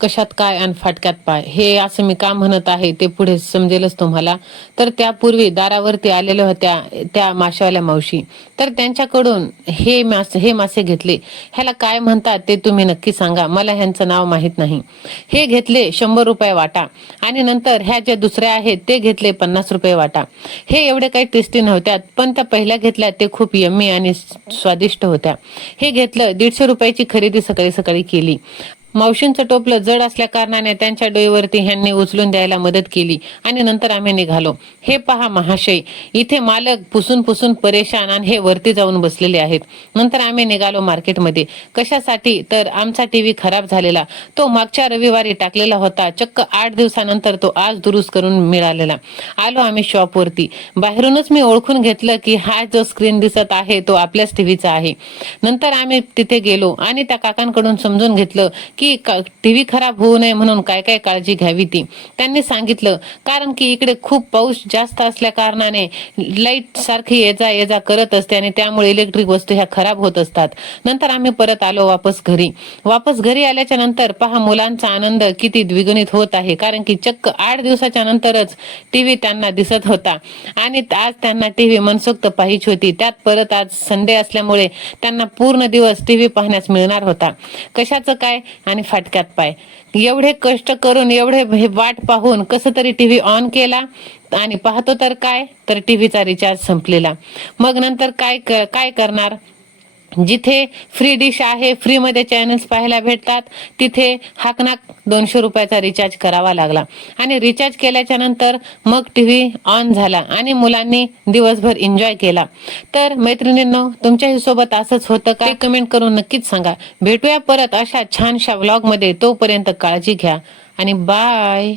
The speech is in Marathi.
कशात काय आणि फाटक्यात पाय, हे असं मी का म्हणत आहे ते पुढे समजेलच तुम्हाला. तर त्यापूर्वी दारावरती आलेल्या होत्या त्या माशावाल्या मावशी. तर त्यांच्याकडून हे मासे घेतले. ह्याला काय म्हणतात ते तुम्ही नक्की सांगा, मला ह्यांचं नाव माहित नाही. हे घेतले 100 रुपये वाटा आणि नंतर ह्या ज्या दुसऱ्या आहेत ते घेतले 50 रुपये वाटा. हे एवढे काही टेस्टी नव्हत्या, पण त्या पहिल्या घेतल्या ते खूप यम्मी आणि स्वादिष्ट होत्या. हे घेतलं 150 रुपयाची खरेदी सकाळी सकाळी केली. मावशींचं टोपलं जड असल्या कारणाने त्यांच्या डोईवरती ह्यांनी उचलून द्यायला मदत केली आणि नंतर आम्ही निघालो. हे पहा महाशय, इथे मालक पुसून पुसून परेशान आणि हे वरती जाऊन बसलेले आहेत. नंतर आम्ही निघालो मार्केटमध्ये. कशासाठी? तर आमचा टीव्ही खराब झालेला, तो मागच्या रविवारी टाकलेला होता. चक्क 8 दिवसानंतर तो आज दुरुस्त करून मिळालेला. आलो आम्ही शॉपवरती. बाहेरूनच मी ओळखून घेतलं की हा जो स्क्रीन दिसत आहे तो आपल्याच टीव्हीचा आहे. नंतर आम्ही तिथे गेलो आणि त्या काकांकडून समजून घेतलं की टीव्ही खराब होऊ नये म्हणून काय काय काळजी घ्यावी ती त्यांनी सांगितलं. कारण की इकडे खूप पाऊस जास्त असल्या कारणाने लाईट सारखी ये जा करत असते आणि त्यामुळे इलेक्ट्रिक वस्तू ह्या खराब होत असतात. नंतर आम्ही परत आलो वापस घरी आल्याच्या नंतर पहा मुलांचा आनंद किती द्विगुणित होत आहे. कारण की चक्क 8 दिवसाच्या नंतरच टीव्ही त्यांना दिसत होता आणि आज त्यांना टीव्ही मनसोक्त पाहिजे होती. त्यात परत आज संडे असल्यामुळे त्यांना पूर्ण दिवस टीव्ही पाहण्यास मिळणार होता. कशाचं काय आणि फाटक्यात पाय. एवढे कष्ट करून एवढे हे वाट पाहून कसं तरी टीव्ही ऑन केला आणि पाहतो तर काय, तर टीव्हीचा रिचार्ज संपलेला. मग नंतर काय करणार? जिथे फ्री डिश आहे, फ्री मध्ये चॅनल्स पाहायला भेटतात, तिथे हाकनाक 200 रुपयाचा रिचार्ज करावा लागला. आणि रिचार्ज केल्याच्या नंतर मग टीव्ही ऑन झाला आणि मुलांनी दिवसभर एन्जॉय केला. तर मैत्रिणींनो, तुमच्याही सोबत असंच होतं का? कमेंट करून नक्कीच सांगा. भेटूया परत अशा छानशा व्लॉग मध्ये. तोपर्यंत काळजी घ्या आणि बाय.